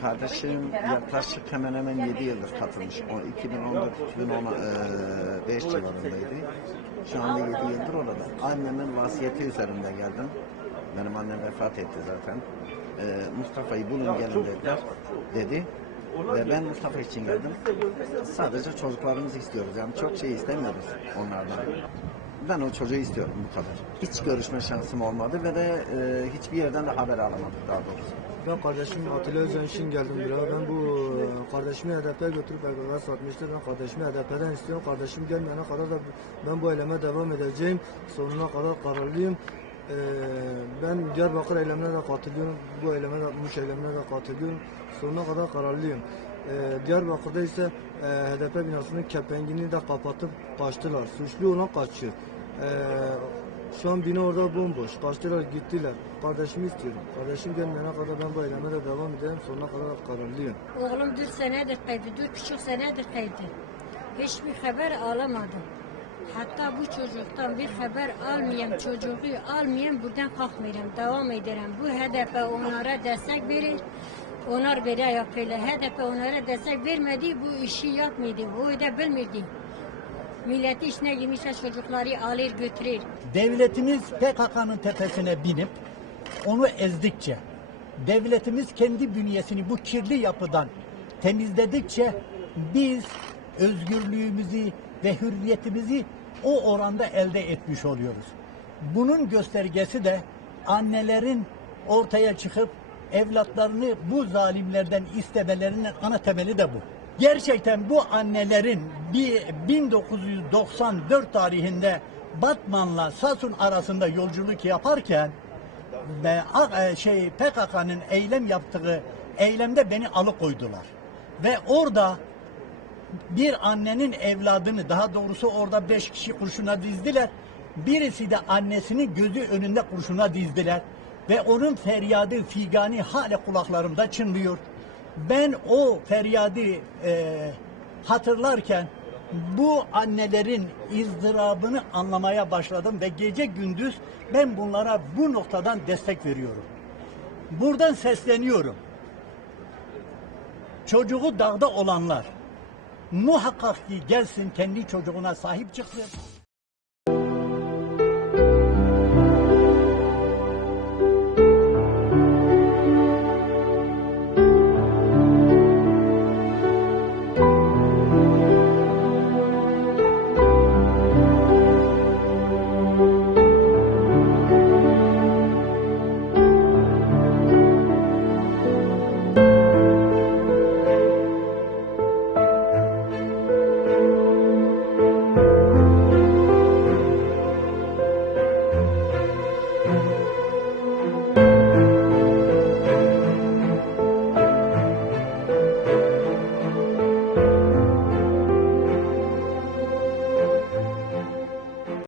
Kardeşim yaklaşık hemen hemen 7 yıldır katılmış. O 2014-2015 civarındaydı. Şu anda 7 yıldır orada. Annemin vasiyeti üzerinde geldim. Benim annem vefat etti zaten. Ee, Mustafa'yı bulun gelin dediler. Dedi. Ve ben Mustafa için geldim. Sadece çocuklarımızı istiyoruz. Yani çok şey istemiyoruz onlardan. Ben o çocuğu istiyorum bu kadar. Hiç görüşme şansım olmadı ve de e, hiçbir yerden de haber alamadık daha doğrusu. Ben kardeşim Atilla Özen için geldim buraya. Ben bu e, kardeşimi HDP'ye götürüp Erdoğan'a satmıştı. Ben kardeşimi HDP'den istiyorum. Kardeşim gelmeyene kadar da ben bu eyleme devam edeceğim. Sonuna kadar kararlıyım. Ee, ben Diyarbakır eylemine de katılıyorum. Bu eyleme de, Muş eylemine de katılıyorum. Sonuna kadar kararlıyım. Ee, Diyarbakır'da ise e, HDP binasının kepengini de kapatıp kaçtılar. Suçlu olan kaçıyor. Ee, şu an bina orada bomboş. Kaçtılar gittiler. Kardeşimi istiyorum. Kardeşim gelmeyene kadar ben bu eyleme de devam edeyim. Sonuna kadar kararlıyım. Oğlum dört senedir kaydı, dört buçuk senedir kaydı. Hiçbir haber alamadım. Hatta bu çocuktan bir haber almayayım, çocuğu almayayım, buradan kalkmayayım, devam ederim. Bu HDP onlara destek verir, onlar böyle yapıyorlar. HDP onlara destek vermedi, bu işi yapmadı, bu da bilmedi. Milleti işine girmişler, çocukları alır götürür. Devletimiz PKK'nın tepesine binip onu ezdikçe, devletimiz kendi bünyesini bu kirli yapıdan temizledikçe biz özgürlüğümüzü ve hürriyetimizi o oranda elde etmiş oluyoruz. Bunun göstergesi de annelerin ortaya çıkıp evlatlarını bu zalimlerden istemelerinin ana temeli de bu. Gerçekten bu annelerin bir 1994 tarihinde Batman'la Sasun arasında yolculuk yaparken e, şey PKK'nın eylem yaptığı eylemde beni alıkoydular. Ve orada bir annenin evladını daha doğrusu orada beş kişi kurşuna dizdiler. Birisi de annesinin gözü önünde kurşuna dizdiler. Ve onun feryadı figani hala kulaklarımda çınlıyor. Ben o feryadı e, hatırlarken bu annelerin izdırabını anlamaya başladım ve gece gündüz ben bunlara bu noktadan destek veriyorum. Buradan sesleniyorum. Çocuğu dağda olanlar muhakkak ki gelsin kendi çocuğuna sahip çıksın.